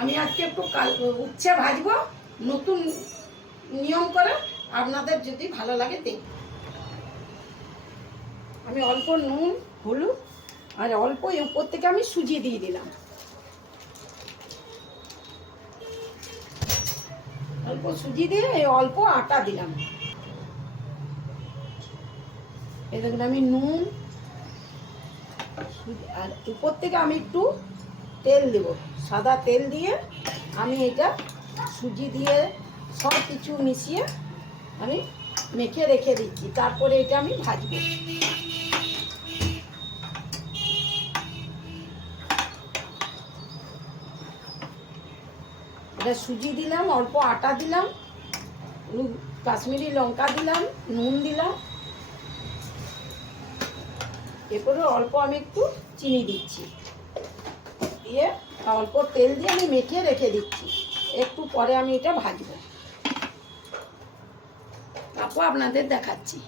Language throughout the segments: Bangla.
আমি আজকে একটু উচ্ছে ভাজবো নতুন নিয়ম করে, আপনাদের যদি ভালো লাগে দেখুন। আমি অল্প নুন হলুদ আর অল্প উপর থেকে আমি সুজি দিয়ে দিলাম, অল্প সুজি দিয়ে এই অল্প আটা দিলাম। এই দেখুন আমি নুন আর উপর থেকে আমি একটু তেল দেব, সাদা তেল দিয়ে আমি এটা সুজি দিয়ে সব কিছু মিশিয়ে আমি মেখে রেখে দিচ্ছি। তারপরে এটা আমি ভাজবো। এটা সুজি দিলাম, অল্প আটা দিলাম, কাশ্মীরি লঙ্কা দিলাম, নুন দিলাম, এরপরে অল্প আমি একটু চিনি দিচ্ছি, দিয়ে অল্প তেল দিয়ে আমি মেখে রেখে দিচ্ছি। একটু পরে আমি এটা ভাজবো, তারপর আপনাদের দেখাচ্ছি।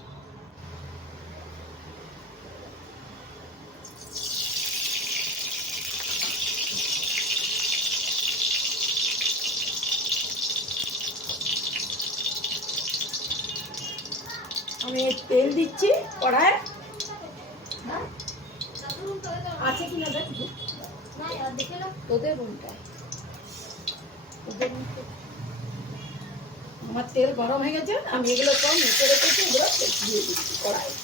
আমি তেল দিচ্ছি কড়ায়, আছে কিনা দেখবো তোদের রুমটায়। আমার তেল গরম হয়ে গেছে, আমি এগুলো সব মেখে রেখেছি, এগুলো দিয়ে দিচ্ছি কড়াইয়ে।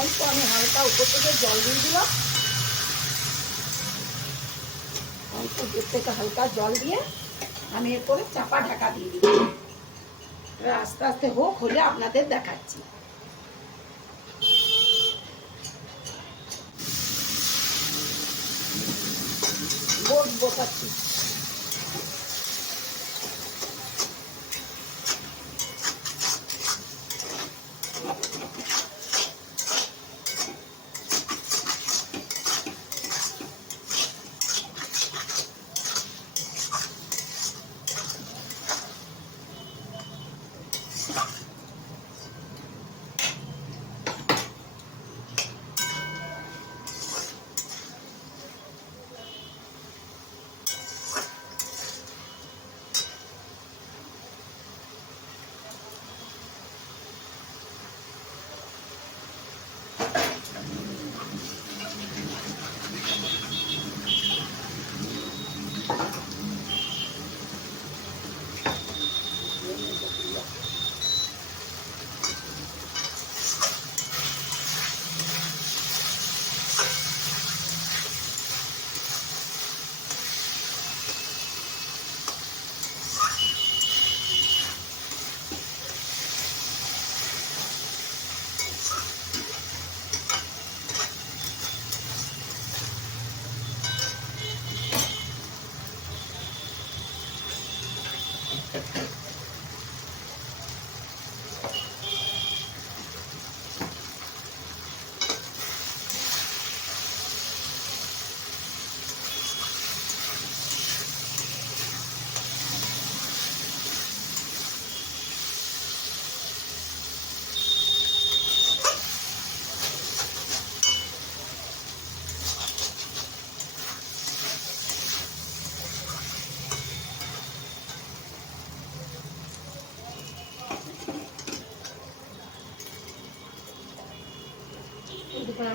অল্প আমি হালকা উপর থেকে জল দিয়ে দিলাম, অল্প উপর থেকে হালকা জল দিয়ে আমি এরপরে চাপা ঢাকা দিয়ে দিব। আস্তে আস্তে হোক, হলে আপনাদের দেখাচ্ছি। বসাচ্ছি।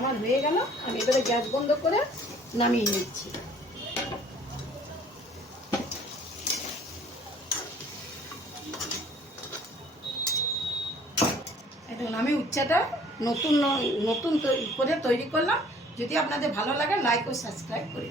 আমার হয়ে গেল, আমি এবারে গ্যাস বন্ধ করে নামিয়ে নিচ্ছি। এখন আমি উচ্ছেটা নতুন করে তৈরি করলাম। যদি আপনাদের ভালো লাগে লাইক ও সাবস্ক্রাইব করে